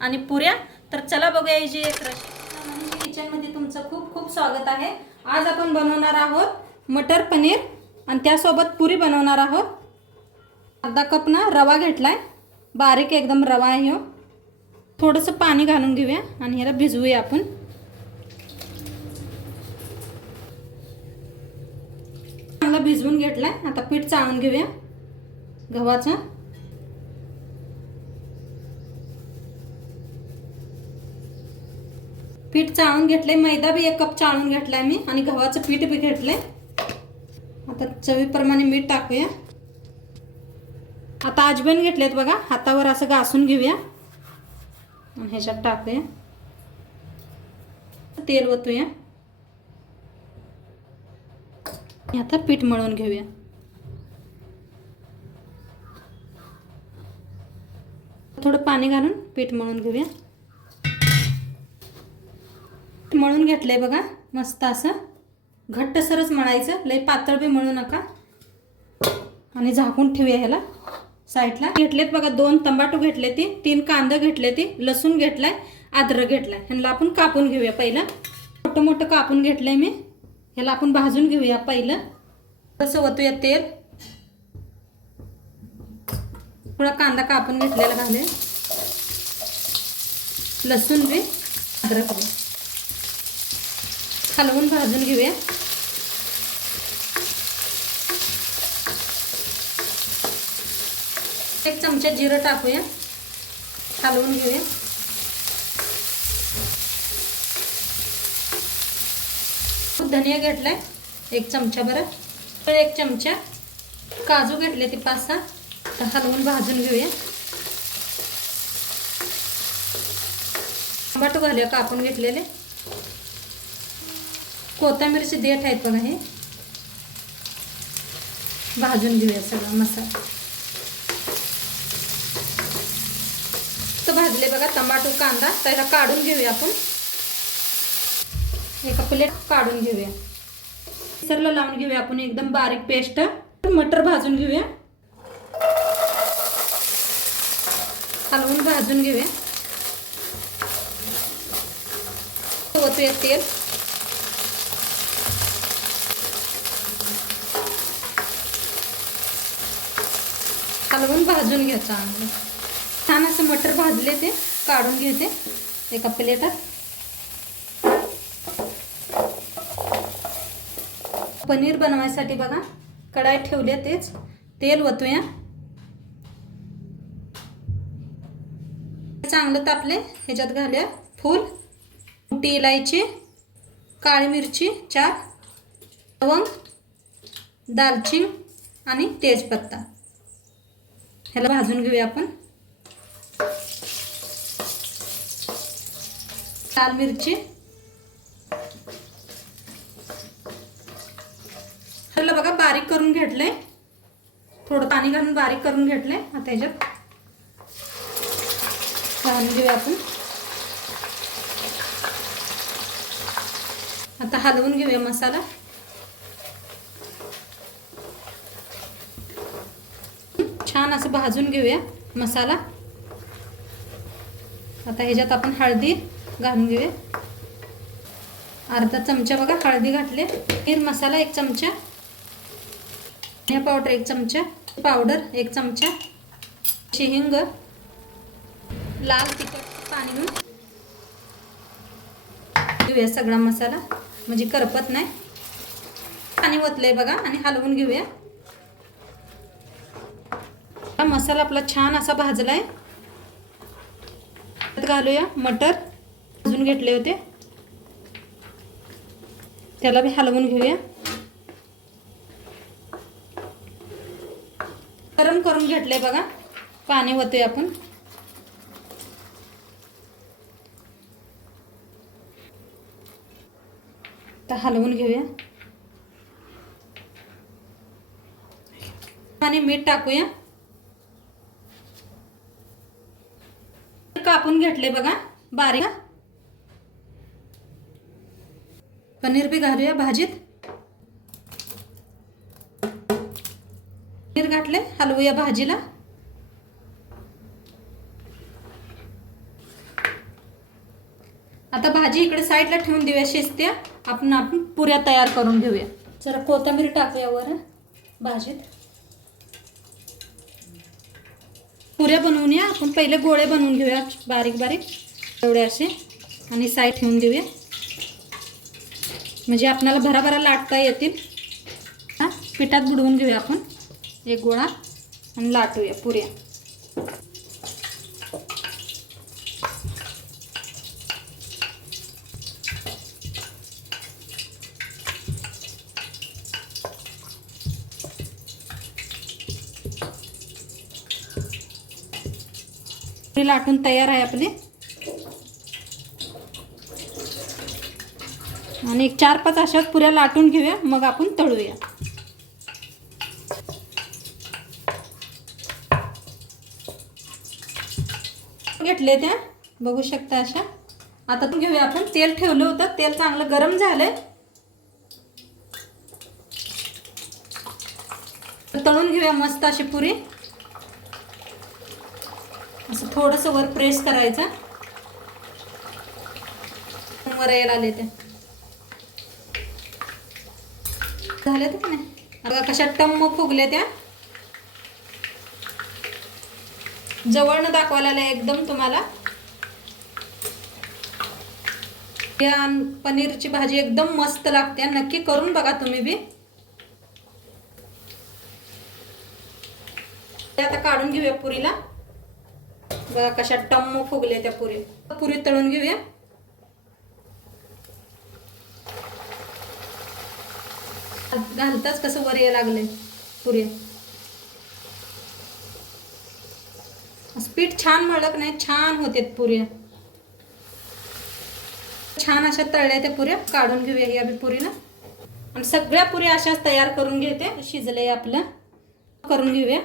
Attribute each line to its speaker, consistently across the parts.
Speaker 1: आणि पुऱ्या. तर चला बघूया जी एक रशी किचनमध्ये तुमचं खूप खूप स्वागत आहे. आज आपण बनवणार आहोत मटर पनीर आणि त्यासोबत पुरी बनवणार आहोत. अर्धा कप ना रवा घेतलाय. बारीक एकदम रवा आहे हो. थोडंसं पाणी घालून घेऊया आणि ह्याला भिजवूया आपण. चांगलं भिजवून घेतलाय. आता पीठ चाळून घेऊया. गव्हाचं. पीठ चाळून घेतले मैदा बी एक कप चाळून घेतलाय मी आणि गव्हाचं पीठ बी घेतलंय. आता चवीप्रमाणे मीठ टाकूया. आता अजवाईन घेतलेत बघा हातावर असं घासून घेऊया. आणि ह्याच्यात टाकूया. तेल ओतूया. आता पीठ मळून घेऊया. थोडं पाणी घालून पीठ मळून घेऊया. मळून घेतलंय बघा मस्त असं. घट्टसरच मळायचं लई पातळ बी मळू नका. आणि झाकून ठेवूया ह्याला साईडला. घेतलेत बघा दोन तंबाटू घेतले ती तीन कांदा घेतले ती लसूण घेतलाय अद्रक घेतलाय. ह्याला आपण कापून घेऊया पहिलं. मोठं मोठं कापून घेतलंय मी. ह्याला आपण भाजून घेऊया पहिलं. तसं ओतूया तेल. थोडा कांदा कापून घेतलेला घाले लसूण बी अद्रक बी. हलवून भाजून घेऊया. एक चमचा जिरं टाकूया. हलवून घेऊया. धनिया घेतलाय. एक चमचा बरं. एक चमचा काजू घेतले ते पाच सहा. तर हलवून भाजून घेऊया. टमाटो घालूया कापून घेतलेले? कोथंबीरची देठ आहेत बघा हे. भाजून घेऊया सगळा मसाला. तर भाजले बघा टमाटो कांदा. त्याला काढून घेऊया आपण. एका प्लेट काढून घेऊया. मिक्सरला लावून घेऊया आपण एकदम बारीक पेस्ट. मटर भाजून घेऊया. हलवून भाजून घेऊया. तेल. हलवून भाजून घ्या चांगलं छान असं मटर भाजले ते काढून घेते एका प्लेटात. पनीर बनवायसाठी बघा कढाई ठेवले तेच तेल ओतूया. चांगलं तापले ह्याच्यात घालूया फूल मोठी इलायची काळी मिरची चार लवंग दालचिंग आणि तेजपत्ता. ह्याला भाजून घेऊया आपण. लाल मिरची. ह्याला बघा बारीक करून घेतलंय. थोडं पाणी घालून बारीक करून घेतलंय. आता ह्याच्यात घालून घेऊया आपण. आता हलवून घेऊया मसाला. छान असं भाजून घेऊया मसाला. आता ह्याच्यात आपण हळदी घालून घेऊया. अर्धा चमचा बघा हळदी घातले. मीर मसाला एक चमचा. धनिया पावडर एक चमचा. पावडर एक चमचा. शिहिंग. लाल तिखट पाणी घेऊन घेऊया सगळा मसाला. म्हणजे करपत नाही. पाणी ओतलंय बघा आणि हलवून घेऊया. हा मसाला आपला छान असा भाजलाय. त्यात घालूया मटर भाजून घेतले होते. त्याला बी हलवून घेऊया. गरम करून घेतलंय बघा पाणी होते आपण. तर हलवून घेऊया. आणि मीठ टाकूया. कापून घेतले बघा बारीक. पनीर बी घालूया भाजीत. पनीर घातले हलवूया भाजीला. आता भाजी इकडे साईडला ठेवून देऊया शिजत्या. आपण आपण पुऱ्या तयार करून घेऊया. जरा कोथंबीर टाकूया वर भाजीत. पुऱ्या बनवूया आपण पहिले गोळे बनवून घेऊया बारीक बारीक. एवढे असे. आणि साईड ठेवून देऊया. म्हणजे आपल्याला भराभरा लाटता येतील. हा? पिठात बुडवून घेऊया आपण. एक गोळा. आणि लाटूया पुऱ्या. लाटून तयार आहे आपली. आणि एक चार पाच अशात पुऱ्या लाटून घेऊया मग आपण तळूया. घेतले त्या बघू शकता अशा. आता घेऊया आपण तेल ठेवलं होतं तेल चांगलं गरम झालंय. तळून घेऊया मस्त अशी पुरी. असं थोडंसं वर प्रेस करायचं. वर यायला आले ते. झाले ते नाही? आता कशा टम्म फुगल्या त्या. जवळनं दाखवायला आल्या एकदम तुम्हाला. त्या पनीरची भाजी एकदम मस्त लागते. नक्की करून बघा तुम्ही बी. ते आता काढून घेऊया पुरीला. बघा कशा टम्म फुगले त्या पुरी. पुरी तळून घेऊया. घालताच कसं वर या लागले पुरी. पीठ छान मळक नाही छान होते पुऱ्या छान अशा तळल्या त्या पुऱ्या. काढून घेऊया या पुरीला आणि सगळ्या पुऱ्या अशाच तयार करून घेते. शिजले आपलं. करून घेऊया.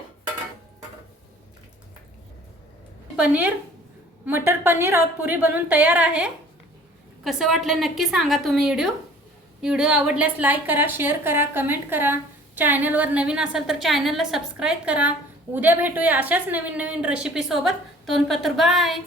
Speaker 1: पनीर मटर पनीर और पुरी बनवून तयार आहे. कसं वाटलं नक्की सांगा तुम्ही व्हिडिओ. व्हिडिओ आवडल्यास लाईक करा शेअर करा कमेंट करा. चॅनलवर नवीन असाल तर चॅनलला सबस्क्राईब करा. उद्या भेटूया अशाच नवीन नवीन रेसिपीसोबत तोंडपत्र बाय